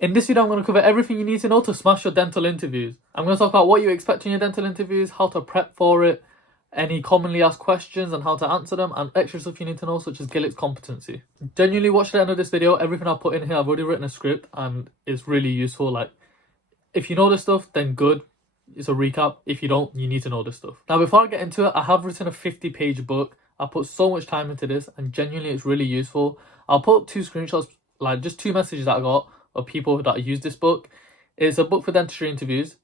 In this video, I'm going to cover everything you need to know to smash your dental interviews. I'm going to talk about what you expect in your dental interviews, how to prep for it, any commonly asked questions and how to answer them, and extra stuff you need to know, such as Gillet's Competency. Genuinely, watch the end of this video. Everything I've put in here, I've already written a script and it's really useful. Like, if you know this stuff, then good. It's a recap. If you don't, you need to know this stuff. Now, before I get into it, I have written a 50-page book. I put so much time into this and genuinely it's really useful. I'll put up 2 screenshots, like just 2 messages that I got of people that use this book. It's a book for dentistry interviews.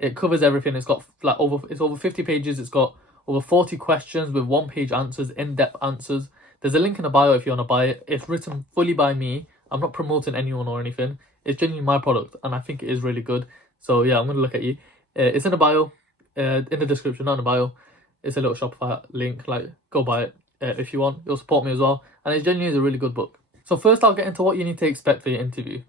It covers everything. It's got like over 50 pages. It's got over 40 questions with 1-page answers, in-depth answers. There's a link in the bio if you want to buy it. It's written fully by me. I'm not promoting anyone or anything. It's genuinely my product and I think it is really good. So yeah, I'm going to look at you. It's in the bio, in the description, not in the bio. It's a little Shopify link. Like, go buy it if you want. It'll support me as well. And it genuinely is a really good book. So first, I'll get into what you need to expect for your interview.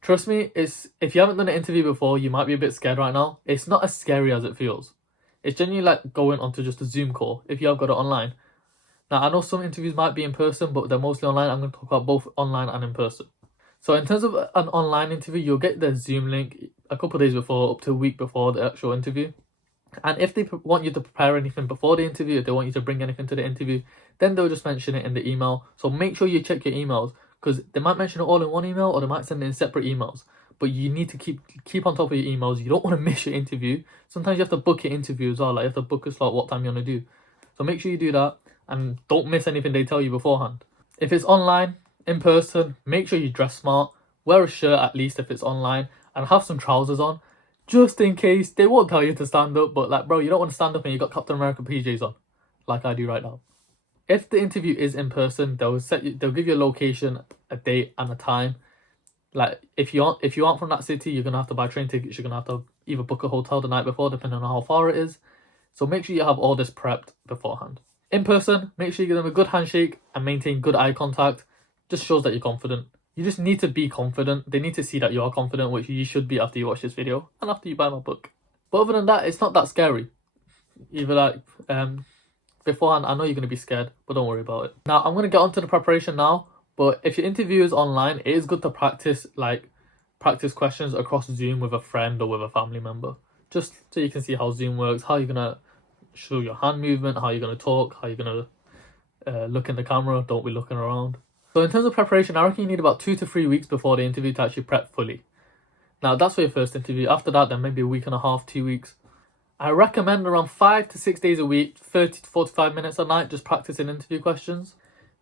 Trust me, if you haven't done an interview before, you might be a bit scared right now. It's not as scary as it feels. It's genuinely like going onto just a Zoom call if you have got it online. Now, I know some interviews might be in person, but they're mostly online. I'm going to talk about both online and in person. So in terms of an online interview, you'll get the Zoom link a couple of days before, up to a week before the actual interview. And if they want you to prepare anything before the interview, if they want you to bring anything to the interview, then they'll just mention it in the email. So make sure you check your emails, because they might mention it all in one email or they might send it in separate emails. But you need to keep on top of your emails. You don't want to miss your interview. Sometimes you have to book your interview as well. Like, you have to book a slot, what time you want to do. So make sure you do that and don't miss anything they tell you beforehand. If it's online, in person, make sure you dress smart. Wear a shirt at least if it's online, and have some trousers on, just in case. They won't tell you to stand up, but like, bro, you don't want to stand up and you got Captain America PJs on, like I do right now. If the interview is in person, they'll give you a location, a date, and a time. Like, if you aren't from that city, you're gonna have to buy train tickets. You're gonna have to either book a hotel the night before, depending on how far it is. So make sure you have all this prepped beforehand. In person, make sure you give them a good handshake and maintain good eye contact. Just shows that you're confident. You just need to be confident. They need to see that you are confident, which you should be after you watch this video and after you buy my book. But other than that, it's not that scary. Either like, beforehand, I know you're going to be scared, but don't worry about it. Now, I'm going to get onto the preparation now. But if your interview is online, it is good to practice questions across Zoom with a friend or with a family member. Just so you can see how Zoom works, how you're going to show your hand movement, how you're going to talk, how you're going to look in the camera. Don't be looking around. So in terms of preparation, I reckon you need about 2 to 3 weeks before the interview to actually prep fully. Now, that's for your first interview. After that, then maybe a week and a half, 2 weeks. I recommend around 5 to 6 days a week, 30 to 45 minutes a night, just practicing interview questions.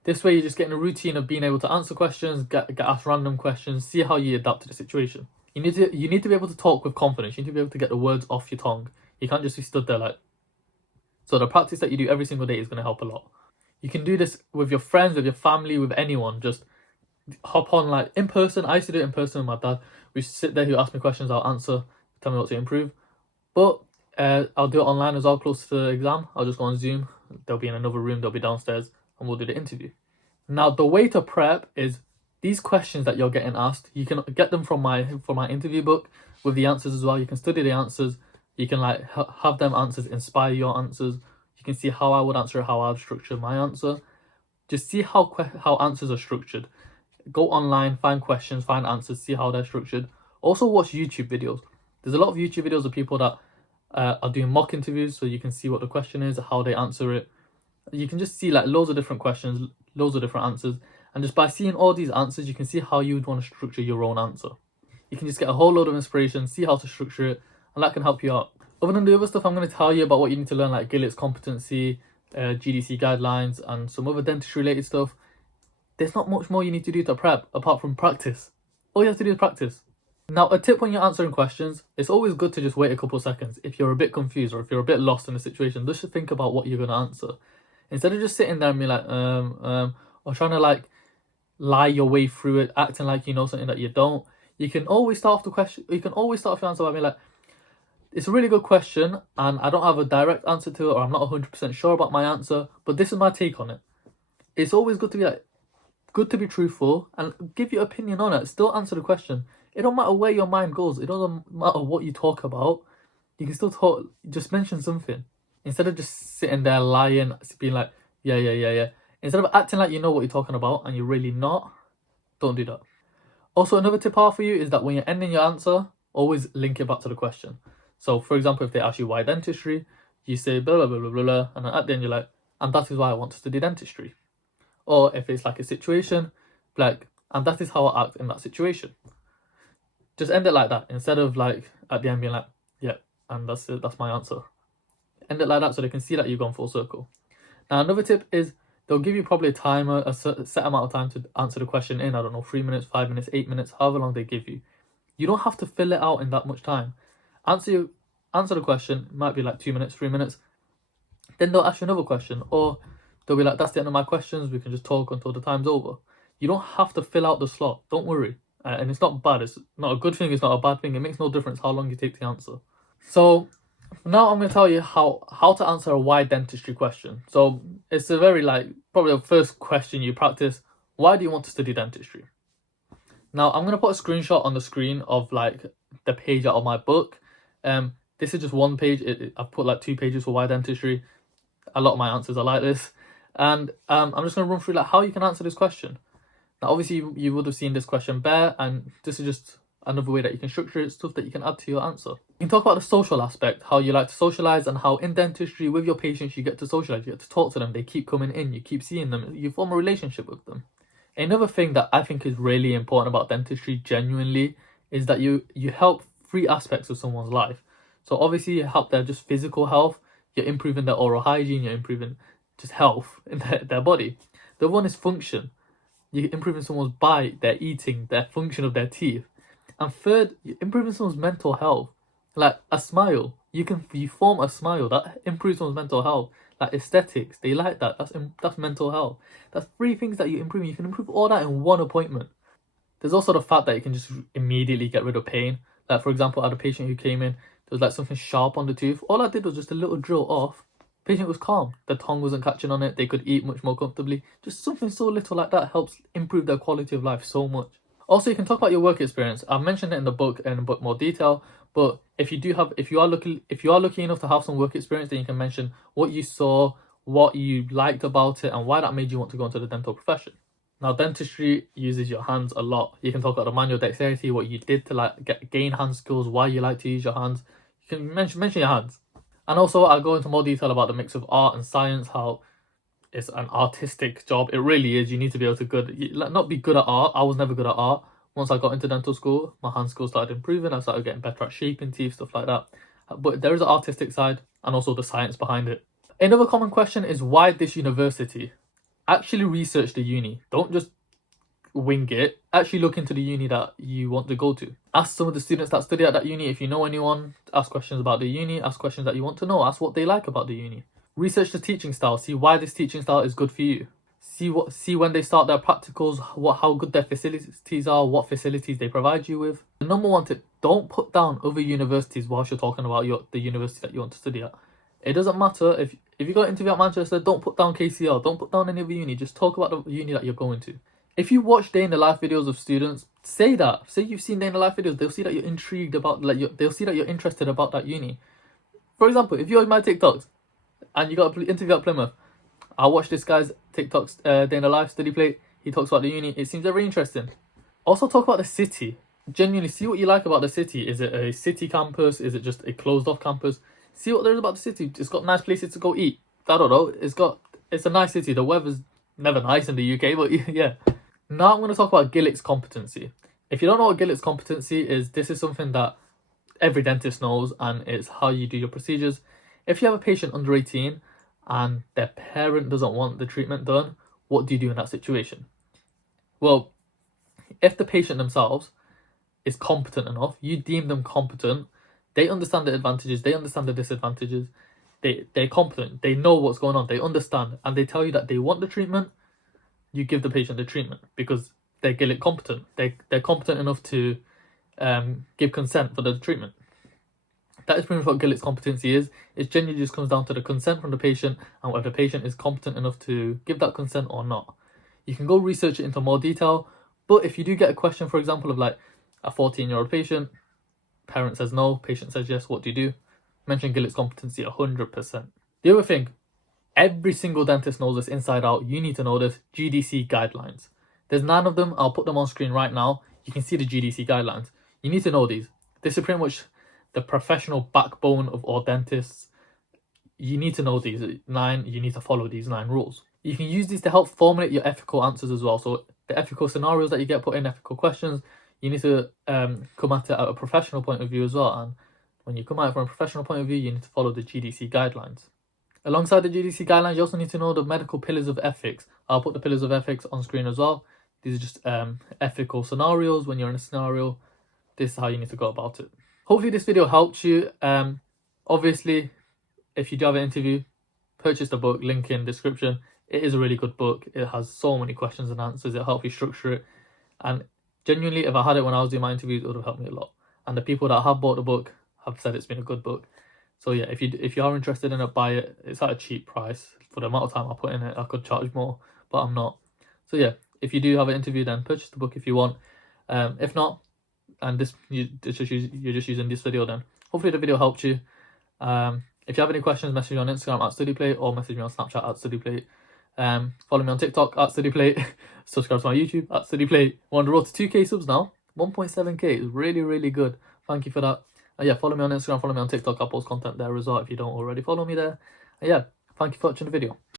This way, you're just getting a routine of being able to answer questions, get asked random questions, see how you adapt to the situation. You need to be able to talk with confidence. You need to be able to get the words off your tongue. You can't just be stood there like... So the practice that you do every single day is going to help a lot. You can do this with your friends, with your family, with anyone. Just hop on, like, in person. I used to do it in person with my dad. We sit there, he'll ask me questions, I'll answer, tell me what to improve. But I'll do it online as well, close to the exam. I'll just go on Zoom. They'll be in another room, they'll be downstairs, and we'll do the interview. Now, the way to prep is these questions that you're getting asked. You can get them from my interview book with the answers as well. You can study the answers. You can like have them answers inspire your answers. You can see how I would answer it, how I've structured my answer. Just see how answers are structured. Go online, find questions, find answers, see how they're structured. Also watch YouTube videos. There's a lot of YouTube videos of people that are doing mock interviews, so you can see what the question is, how they answer it. You can just see like loads of different questions, loads of different answers. And just by seeing all these answers, you can see how you would want to structure your own answer. You can just get a whole load of inspiration, see how to structure it, and that can help you out. Other than the other stuff I'm going to tell you about what you need to learn, like Gillet's Competency, GDC Guidelines, and some other dentistry related stuff, there's not much more you need to do to prep apart from practice. All you have to do is practice. Now, a tip when you're answering questions, it's always good to just wait a couple of seconds. If you're a bit confused or if you're a bit lost in a situation, just think about what you're going to answer. Instead of just sitting there and being like, or trying to like lie your way through it, acting like you know something that you don't, you can always start off the question. You can always start off your answer by being like, it's a really good question and I don't have a direct answer to it, or I'm not 100% sure about my answer, but this is my take on it. It's always good to be like, good to be truthful and give your opinion on it. Still answer the question. It don't matter where your mind goes. It doesn't matter what you talk about. You can still talk, just mention something. Instead of just sitting there lying, being like, yeah. Instead of acting like you know what you're talking about and you're really not, don't do that. Also, another tip I have for you is that when you're ending your answer, always link it back to the question. So, for example, if they ask you why dentistry, you say blah, blah, blah, blah, blah, blah, and then at the end you're like, and that is why I want to study dentistry. Or if it's like a situation, like, and that is how I act in that situation. Just end it like that instead of like at the end being like, yeah, and that's it, that's my answer. End it like that so they can see that you've gone full circle. Now, another tip is they'll give you probably a timer, a set amount of time to answer the question in, I don't know, 3 minutes, 5 minutes, 8 minutes, however long they give you. You don't have to fill it out in that much time. Answer the question, it might be like 2 minutes, 3 minutes. Then they'll ask you another question, or they'll be like, that's the end of my questions, we can just talk until the time's over. You don't have to fill out the slot, don't worry. And it's not bad, it's not a good thing, it's not a bad thing, it makes no difference how long you take to answer. So now I'm going to tell you how to answer a why dentistry question. So it's a very probably the first question you practice. Why do you want to study dentistry? Now I'm going to put a screenshot on the screen of the page out of my book. This is just one page. I've put 2 pages for why dentistry. A lot of my answers are like this. And I'm just going to run through how you can answer this question. Now obviously you would have seen this question bare, and this is just another way that you can structure it, stuff that you can add to your answer. You can talk about the social aspect, how you like to socialize, and how in dentistry with your patients you get to socialize, you get to talk to them, they keep coming in, you keep seeing them, you form a relationship with them. Another thing that I think is really important about dentistry genuinely is that you help 3 aspects of someone's life. So obviously you help their just physical health, you're improving their oral hygiene, you're improving just health in their body. The other one is function. You're improving someone's bite, their eating, their function of their teeth. And third, you're improving someone's mental health. Like a smile, you form a smile that improves someone's mental health. Like aesthetics, they like that. That's mental health. That's 3 things that you improve. You can improve all that in one appointment. There's also the fact that you can just immediately get rid of pain. Like for example, I had a patient who came in. There was something sharp on the tooth. All I did was just a little drill off. Patient was calm. The tongue wasn't catching on it. They could eat much more comfortably. Just something so little like that helps improve their quality of life so much. Also, you can talk about your work experience. I've mentioned it in the book in a bit more detail, but if you are lucky enough to have some work experience, then you can mention what you saw, what you liked about it, and why that made you want to go into the dental profession. Now, dentistry uses your hands a lot. You can talk about the manual dexterity, what you did to gain hand skills, why you like to use your hands. You can mention your hands. And also, I'll go into more detail about the mix of art and science, how it's an artistic job. It really is. You need to be able to not be good at art. I was never good at art. Once I got into dental school, my hand skills started improving. I started getting better at shaping teeth, stuff like that. But there is an artistic side and also the science behind it. Another common question is, why this university? Actually research the uni. Don't just wing it. Actually look into the uni that you want to go to. Ask some of the students that study at that uni if you know anyone. Ask questions about the uni. Ask questions that you want to know. Ask what they like about the uni. Research the teaching style. See why this teaching style is good for you. See when they start their practicals, how good their facilities are, what facilities they provide you with. The number one tip: don't put down other universities whilst you're talking about the university that you want to study at. It doesn't matter if you got an interview at Manchester. Don't put down KCL. Don't put down any other uni. Just talk about the uni that you're going to. If you watch day in the life videos of students, say that. Say you've seen day in the life videos. They'll see that you're intrigued about they'll see that you're interested about that uni. For example, if you're in my TikToks and you got an interview at Plymouth, I watch this guy's TikToks day in the life study plate. He talks about the uni. It seems very interesting. Also talk about the city. Genuinely see what you like about the city. Is it a city campus? Is it just a closed off campus? See what there is about the city. It's got nice places to go eat. I don't know. It's a nice city. The weather's never nice in the UK, but yeah. Now I'm going to talk about Gillet's competency. If you don't know what Gillet's competency is, this is something that every dentist knows, and it's how you do your procedures. If you have a patient under 18 and their parent doesn't want the treatment done, what do you do in that situation? Well, if the patient themselves is competent enough, you deem them competent, they understand the advantages, they understand the disadvantages, they're competent, they know what's going on, they understand, and they tell you that they want the treatment, you give the patient the treatment because they're Gillet competent. They're competent enough to give consent for the treatment. That is pretty much what Gillet's competency is. It genuinely just comes down to the consent from the patient and whether the patient is competent enough to give that consent or not. You can go research it into more detail, but if you do get a question, for example, of a 14-year-old patient, parent says no, patient says yes, what do you do? Mention Gillet's competency 100%. The other thing, every single dentist knows this inside out. You need to know this. GDC Guidelines. There's 9 of them. I'll put them on screen right now. you can see the GDC guidelines. You need to know these. This is pretty much the professional backbone of all dentists. You need to know these you need to follow these 9 rules. You can use these to help formulate your ethical answers as well. So the ethical scenarios that you get put in, ethical questions, you need to come at it at a professional point of view as well. And when you come at it from a professional point of view, you need to follow the GDC guidelines. Alongside the GDC guidelines, you also need to know the medical pillars of ethics. I'll put the pillars of ethics on screen as well. These are just ethical scenarios. When you're in a scenario, this is how you need to go about it. Hopefully this video helped you. Obviously, if you do have an interview, purchase the book, link in description. It is a really good book. It has so many questions and answers. It'll help you structure it. And genuinely, if I had it when I was doing my interviews, it would have helped me a lot. And the people that have bought the book have said it's been a good book. So yeah, if you are interested in it, buy it. It's at a cheap price. For the amount of time I put in it, I could charge more, but I'm not. So yeah, if you do have an interview, then purchase the book if you want. If not, and you're just using this video, then hopefully the video helped you. If you have any questions, message me on Instagram at StudyPlate or message me on Snapchat at StudyPlate. Follow me on TikTok at StudyPlate. Subscribe to my YouTube at StudyPlate. We're on the road to 2k subs now. 1.7k is really, really good. Thank you for that. Yeah, follow me on Instagram, follow me on TikTok. I post content there as well if you don't already follow me there. And yeah, thank you for watching the video.